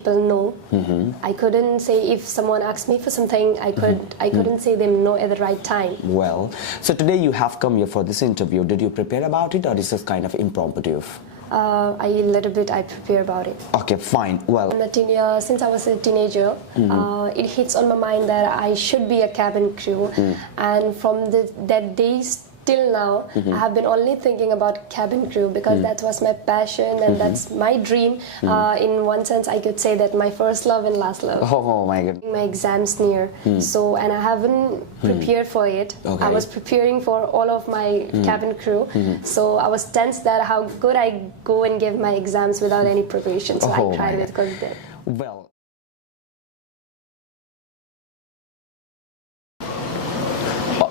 people no. I couldn't say if someone asked me for something, I couldn't say them no at the right time. Well, so today you have come here for this interview. Did you prepare about it, or is this kind of impromptu? A little bit I prepare about it. Okay, fine. Well, since I was a teenager, it hits on my mind that I should be a cabin crew, and from that day till now, I have been only thinking about cabin crew because that was my passion and that's my dream. In one sense, I could say that my first love and last love. oh my God. My exams near, so and I haven't prepared for it. Okay. I was preparing for all of my cabin crew, so I was tense that how could I go and give my exams without any preparation. So I tried with confidence. Well.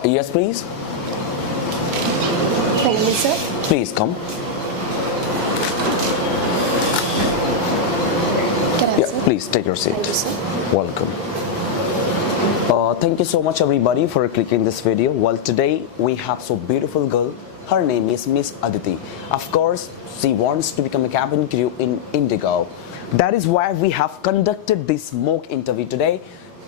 Yes, please. Thank you, sir. Please come. Can I answer? Please take your seat. Thank you, sir. Welcome. Thank you so much, everybody, for clicking this video. Well, today we have so beautiful girl. Her name is Miss Aditi. Of course, she wants to become a cabin crew in Indigo. That is why we have conducted this mock interview today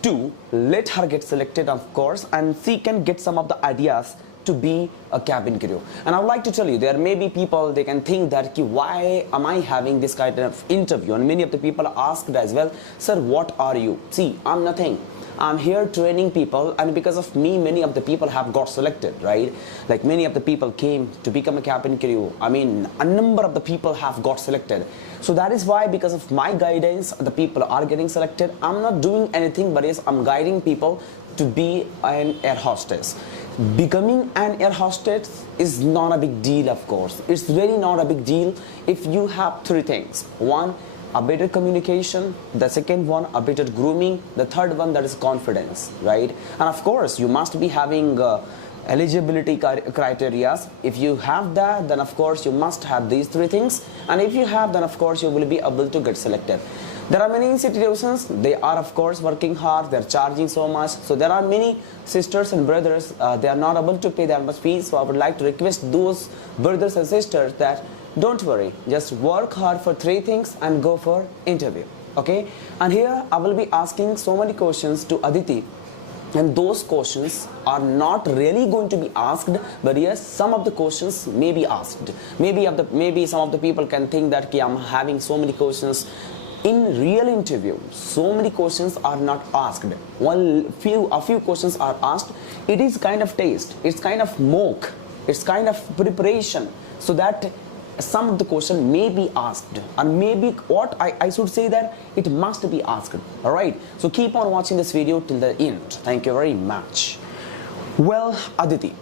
to let her get selected, of course, and she can get some of the ideas to be a cabin crew. And I would like to tell you, there may be people, they can think that why am I having this kind of interview, and many of the people asked as well, sir, what are you? See, I'm nothing. I'm here training people, and because of me, many of the people have got selected, right? Like many of the people came to become a cabin crew. I mean, a number of the people have got selected. So that is why, because of my guidance, the people are getting selected. I'm not doing anything, but yes, I'm guiding people to be an air hostess. Becoming an air hostess is not a big deal, of course. It's really not a big deal if you have three things. One, a better communication. The second one, a better grooming. The third one, that is confidence, right? And of course, you must be having eligibility criteria. If you have that, then of course you must have these three things. And if you have, then of course you will be able to get selected. There are many institutions, they are of course working hard, they're charging so much. So there are many sisters and brothers, they are not able to pay that much fees. So I would like to request those brothers and sisters that don't worry, just work hard for three things and go for interview. Okay? And here I will be asking so many questions to Aditi. And those questions are not really going to be asked, but yes, some of the questions may be asked. Maybe some of the people can think that I'm having so many questions. In real interview, so many questions are not asked. A few questions are asked. It is kind of taste. It's kind of mock. It's kind of preparation, so that some of the question may be asked, and maybe what I should say that it must be asked. All right. So keep on watching this video till the end. Thank you very much. Well, Aditi,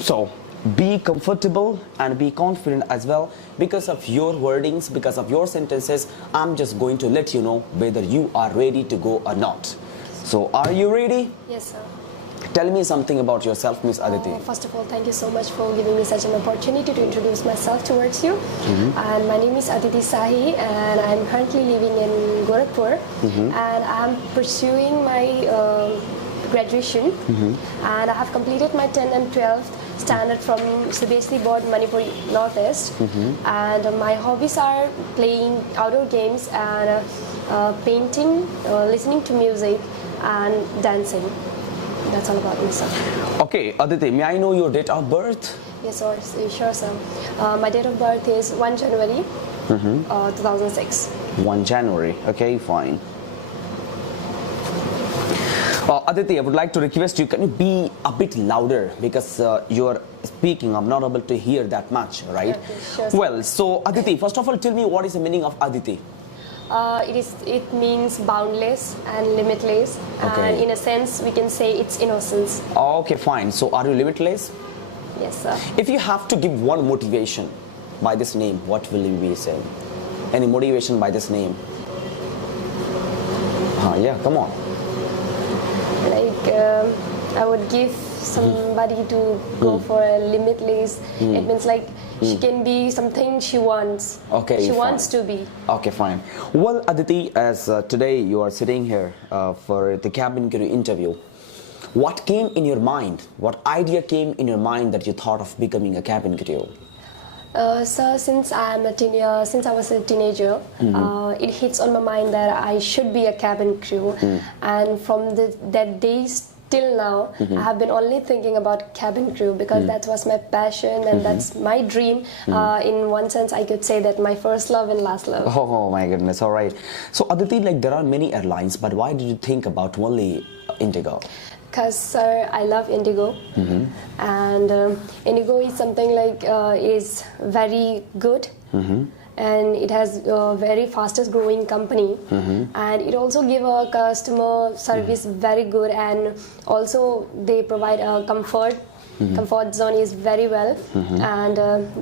so be comfortable and be confident as well. Because of your wordings, because of your sentences, I'm just going to let you know whether you are ready to go or not. So are you ready? Yes, sir. Tell me something about yourself, Miss Aditi. First of all, thank you so much for giving me such an opportunity to introduce myself towards you. And my name is Aditi Sahi, and I'm currently living in Gorakhpur, and I'm pursuing my graduation, and I have completed my 10th and 12th standard from CBSE board Manipur Northeast, and my hobbies are playing outdoor games and painting, listening to music, and dancing. That's all about myself. Okay, Aditi, may I know your date of birth? Yes, sure, sir. My date of birth is 1 January 2006. 1 January, okay, fine. Aditi, I would like to request you, can you be a bit louder, because you're speaking, I'm not able to hear that much, right? Okay, sure, sir. Well, so Aditi, first of all, tell me what is the meaning of Aditi? It means boundless and limitless, Okay. and in a sense we can say it's innocence. Okay, fine. So are you limitless? Yes, sir. If you have to give one motivation by this name, what will you be saying? Any motivation by this name? Yeah, come on. Like I would give somebody to go for a limitless. It means like she can be something she wants. Okay, she fine. wants to be. Okay, fine. Well, Aditi, as today you are sitting here for the cabin crew interview, what came in your mind? What idea came in your mind that you thought of becoming a cabin crew? So since since I was a teenager, it hits on my mind that I should be a cabin crew, and from that day till now, I have been only thinking about cabin crew because that was my passion and that's my dream. In one sense, I could say that my first love and last love. Oh my goodness! All right. So Aditi, like there are many airlines, but why did you think about only Indigo? Because I love Indigo, and Indigo is something like is very good, and it has a very fastest growing company, and it also give a customer service very good, and also they provide a comfort zone is very well, and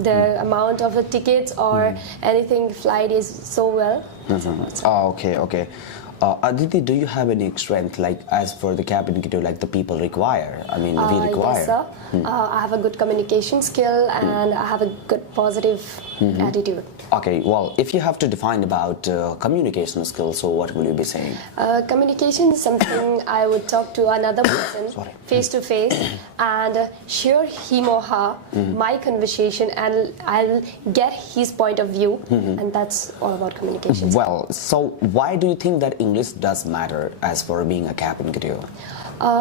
the amount of tickets or anything flight is so well. Oh, okay. Aditi, do you have any strength, like as for the cabin crew, like the people require? I mean, we require. Yes, sir. I have a good communication skill and I have a good positive attitude. Okay, well, if you have to define about communication skills, so what will you be saying? Communication is something I would talk to another person face to face and share him or her my conversation, and I'll get his point of view, and that's all about communication. Well, so why do you think that English does matter as for being a cabin crew?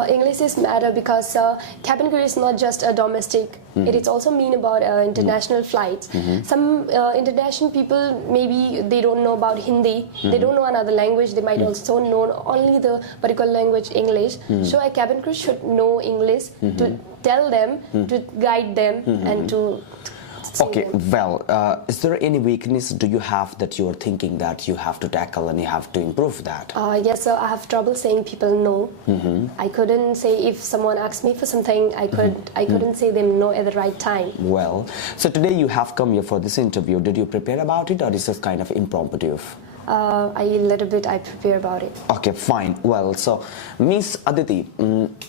English is matter because cabin crew is not just a domestic. It is also mean about international flights. Some international people, maybe they don't know about Hindi. They don't know another language. They might also know only the particular language English. So a cabin crew should know English to tell them, to guide them, and to Okay, well, is there any weakness do you have that you are thinking that you have to tackle and you have to improve that? Yes, sir. I have trouble saying people no. I couldn't say if someone asked me for something, I couldn't say them no at the right time. Well, so today you have come here for this interview. Did you prepare about it, or is this kind of impromptu? A little bit I prepare about it. Okay, fine. Well, so Miss Aditi,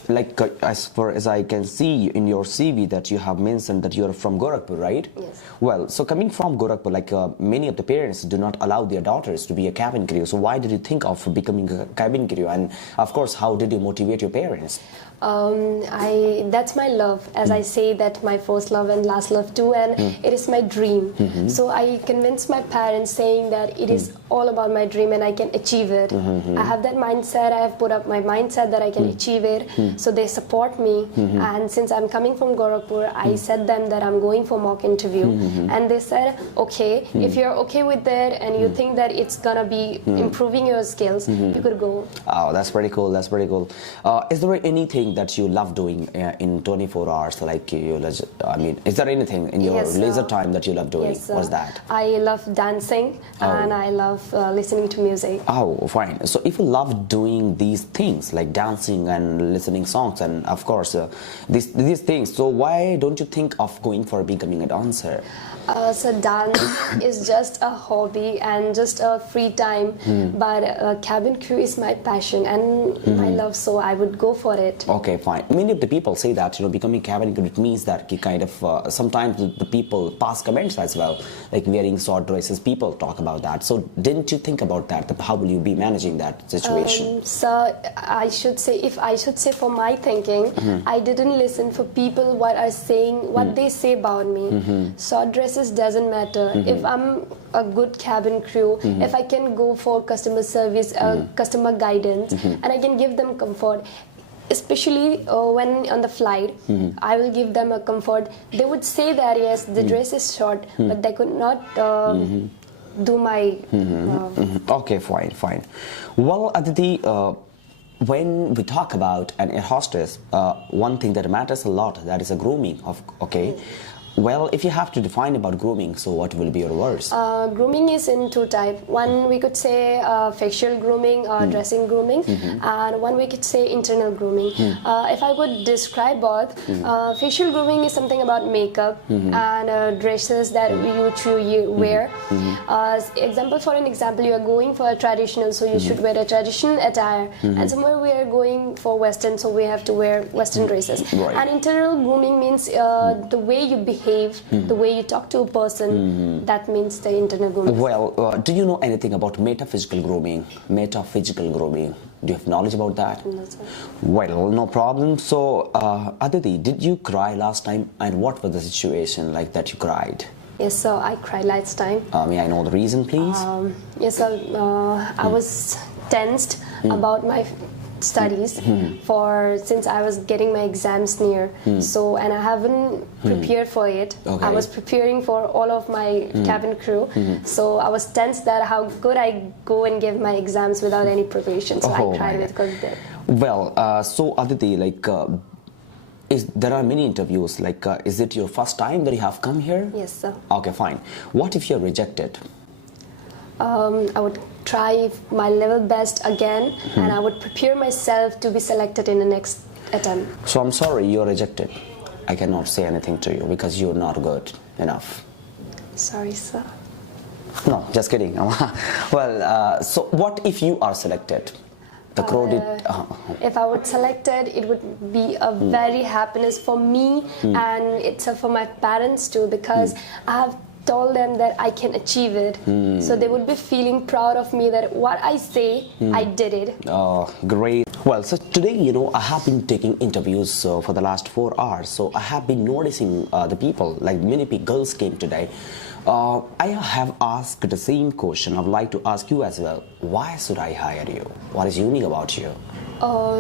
like as far as I can see in your CV that you have mentioned that you are from Gorakhpur, right? Yes. Well, so coming from Gorakhpur, like many of the parents do not allow their daughters to be a cabin crew. So why did you think of becoming a cabin crew? And of course, how did you motivate your parents? That's my love, as I say that my first love and last love too, and it is my dream. So I convinced my parents saying that it is all about my dream and I can achieve it. I have that mindset, I have put up my mindset that I can achieve it, so they support me. And since I'm coming from Gorakhpur, I said them that I'm going for mock interview, and they said, okay, if you're okay with that and you think that it's gonna be improving your skills, you could go. Oh, that's pretty cool, that's pretty cool. Is there anything that you love doing in 24 hours, like I mean, is there anything in your leisure time that you love doing? Yes, what's that? I love dancing and I love listening to music. Oh, fine. So if you love doing these things like dancing and listening songs and of course these things, so why don't you think of going for becoming a dancer? So dance is just a hobby and just a free time, but cabin crew is my passion and my love, so I would go for it. Okay, fine. Many of the people say that, you know, becoming cabin crew, it means that you kind of sometimes the people pass comments as well, like wearing short dresses. People talk about that. So didn't you think about that? How will you be managing that situation? So I should say, if I should say for my thinking, I didn't listen for people what are saying, what they say about me. Short dresses doesn't matter. If I'm a good cabin crew, if I can go for customer service, customer guidance, and I can give them comfort, especially when on the flight, I will give them a comfort. They would say that yes, the dress is short, but they could not do my Okay, fine. Well, Aditi, when we talk about an air hostess, one thing that matters a lot, that is a grooming of Well, if you have to define about grooming, so what will be your words? Grooming is in two types. One we could say facial grooming or dressing grooming, and one we could say internal grooming. If I would describe both, facial grooming is something about makeup and dresses that you wear. For an example, you are going for a traditional, so you should wear a traditional attire, and somewhere we are going for Western, so we have to wear Western dresses. Right. And internal grooming means the way you behave, the way you talk to a person, that means the internal grooming. Well, do you know anything about metaphysical grooming? Metaphysical grooming. Do you have knowledge about that? No, sir. Well, no problem. So, Aditi, did you cry last time? And what was the situation like that you cried? Yes, sir. I cried last time. May I know the reason, please? Yes, sir. I was tensed about my studies since I was getting my exams near. So, and I haven't prepared for it. Okay. I was preparing for all of my cabin crew. So I was tense that how could I go and give my exams without any preparation. So I cried because of that. Well, so Aditi, like, there are many interviews. Like, is it your first time that you have come here? Yes, sir. Okay, fine. What if you're rejected? I would try my level best again, and I would prepare myself to be selected in the next attempt. So I'm sorry, you're rejected. I cannot say anything to you because you're not good enough. Sorry, sir. No, just kidding. Well, so what if you are selected? The crow did. If I would selected, it would be a very happiness for me, and it's for my parents too, because I have told them that I can achieve it. So they would be feeling proud of me that what I say, I did it. Oh, great. Well, so today, you know, I have been taking interviews for the last 4 hours. So I have been noticing the people, like many girls came today. I have asked the same question. I would like to ask you as well. Why should I hire you? What is unique about you?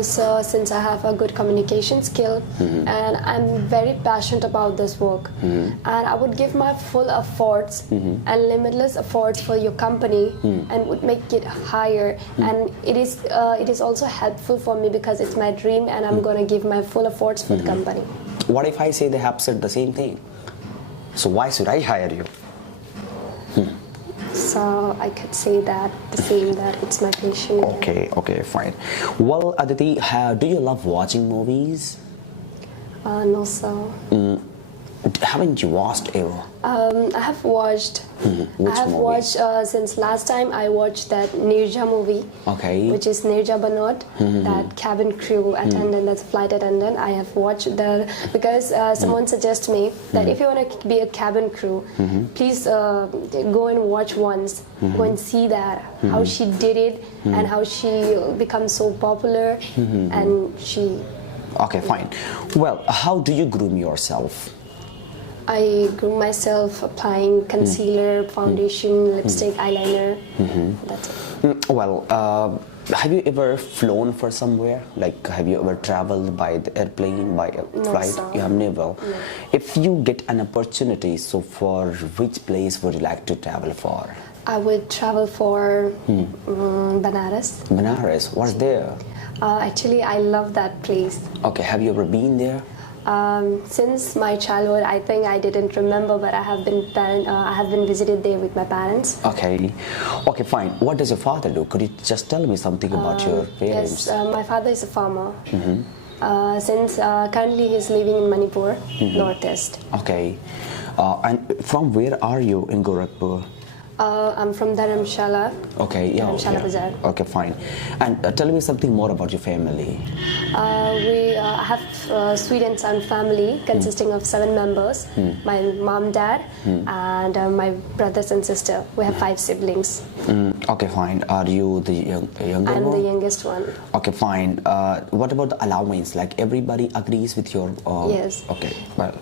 So since I have a good communication skill and I'm very passionate about this work, and I would give my full efforts and limitless efforts for your company and would make it higher, and it is also helpful for me because it's my dream and I'm going to give my full efforts for the company. What if I say they have said the same thing? So why should I hire you? So I could say that the same, that it's my passion. Okay, fine. Well, Aditi, do you love watching movies? No, sir. Haven't you watched ever? I have watched. Which I have movie? watched since last time I watched that Nirja movie. Okay. Which is Nirja Banot, that cabin crew attendant, that's flight attendant. I have watched that because someone suggested me that if you want to be a cabin crew, please go and watch once. Go and see that how she did it and how she becomes so popular and she. Okay, fine. Well, how do you groom yourself? I groom myself applying concealer, foundation, lipstick, eyeliner. That's it. Well, have you ever flown for somewhere? Like, have you ever traveled by the airplane, by a flight? Sir. You have never. No. If you get an opportunity, so for which place would you like to travel for? I would travel for Banaras. Benares. What's there? Actually, I love that place. Okay, have you ever been there? Since my childhood, I think I didn't remember, but I have been visited there with my parents. Okay, fine. What does your father do? Could you just tell me something about your parents? Yes, my father is a farmer. Since currently he is living in Manipur, northeast. Okay, and from where are you in Gorakhpur? I'm from Dharamshala. Okay, yeah. Dharamshala Bazaar. Okay, fine. And tell me something more about your family. We have a sweet and son family consisting of 7 members. My mom, dad, and my brothers and sister. We have 5 siblings. Okay, fine. Are you the younger I'm one? the youngest one. Okay, fine. What about the allowance? Like, everybody agrees with your... Yes. Okay, well...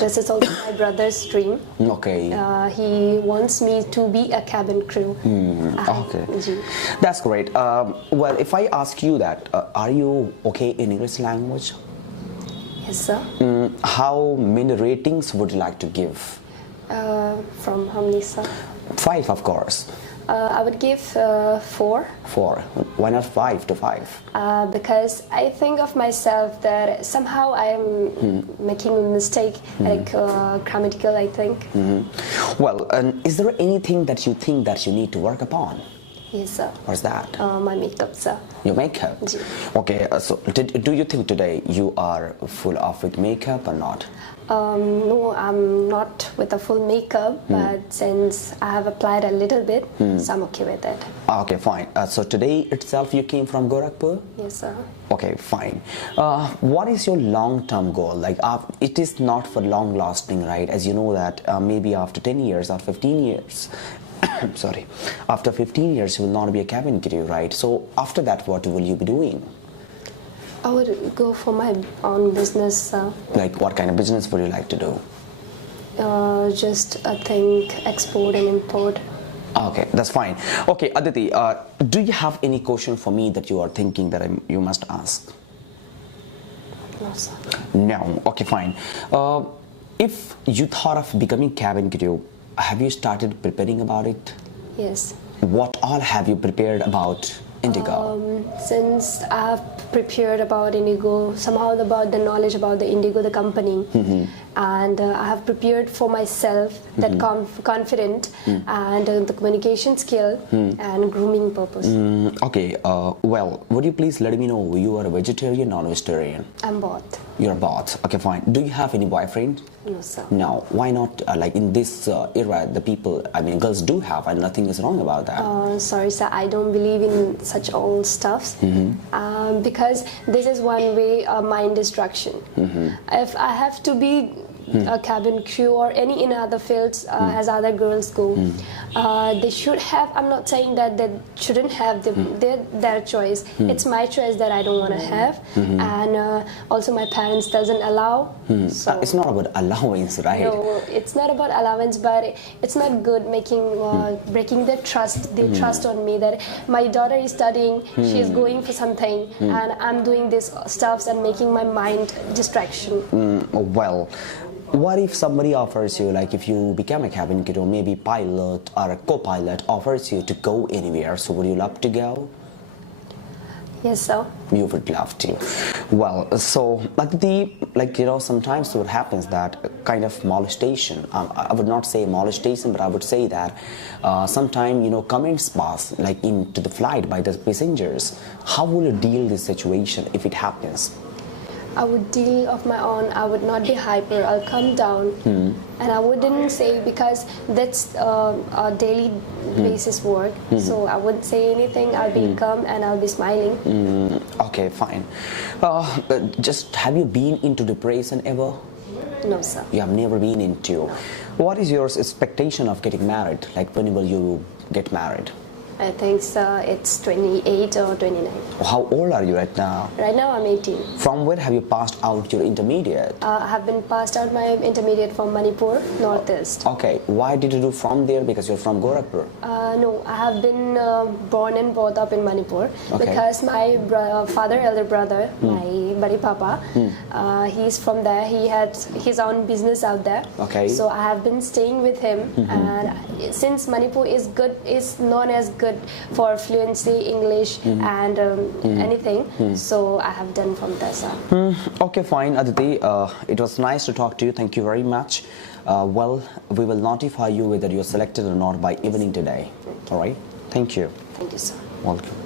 This is also my brother's dream. Okay. He wants me to be a cabin crew. Okay. That's great. Well, if I ask you that, are you okay in English language? Yes, sir. How many ratings would you like to give? From how many, sir? 5, of course. I would give 4. 4. Why not 5 to 5? Because I think of myself that somehow I am making a mistake, like grammatical, I think. Well, is there anything that you think that you need to work upon? Yes, sir. What's that? My makeup, sir. Your makeup? Yes. Okay, so do you think today you are full off with makeup or not? No, I'm not with a full makeup, but since I have applied a little bit, so I'm okay with it. Okay, fine. So today itself you came from Gorakhpur? Yes, sir. Okay, fine. What is your long-term goal? Like, it is not for long-lasting, right? As you know that maybe after 10 years or 15 years, sorry, after 15 years you will not be a cabin crew, right? So after that, what will you be doing? I would go for my own business. Like, what kind of business would you like to do? Just I think export and import. Okay, that's fine. Okay, Aditi, do you have any question for me that you are thinking that you must ask? No, sir. No. Okay, fine. If you thought of becoming cabin crew, have you started preparing about it? Yes. What all have you prepared about Indigo? Since I've prepared about Indigo, somehow about the knowledge about the Indigo, the company, and I have prepared for myself that confident and the communication skill and grooming purpose. Okay, well, would you please let me know you are a vegetarian, non-vegetarian? I'm both. You're both. Okay, fine. Do you have any boyfriend? No, sir. No. Why not? Like in this era, the people, I mean, girls do have, and nothing is wrong about that. Sorry, sir. I don't believe in such old stuffs because this is one way mind distraction. If I have to be a cabin crew or any in other fields as other girls go, they should have. I'm not saying that they shouldn't have their choice. It's my choice that I don't want to have, and also my parents doesn't allow. So it's not about allowance, right? no, it's not about allowance, but it's not good making breaking their trust. They trust on me that my daughter is studying, she is going for something, and I'm doing this stuffs and making my mind distraction. Well, what if somebody offers you, like if you become a cabin crew, maybe pilot or a co-pilot offers you to go anywhere, so would you love to go? Yes, sir. You would love to. Well, so sometimes what happens that kind of molestation, I would not say molestation, but I would say that sometimes comments pass like into the flight by the passengers. How will you deal this situation if it happens? I would deal of my own. I would not be hyper. I'll calm down, and I wouldn't say, because that's a daily basis work. So I wouldn't say anything. I'll be calm and I'll be smiling. Okay, fine. Just have you been into depression ever? No, sir. You have never been into. What is your expectation of getting married? Like when will you get married? I think it's 28 or 29. How old are you right now? Right now I'm 18. From where have you passed out your intermediate? I have been passed out my intermediate from Manipur, Northeast. Okay, why did you do from there? Because you're from Gorakhpur. No, I have been born and brought up in Manipur, Okay. because my elder brother, my Bari Papa, he's from there. He had his own business out there. Okay. So I have been staying with him, and since Manipur is known as good for fluency, English, and anything, so I have done from there, sir. Okay, fine, Aditi. It was nice to talk to you. Thank you very much. Well, we will notify you whether you're selected or not by evening today. All right? Thank you. Thank you, sir. Welcome.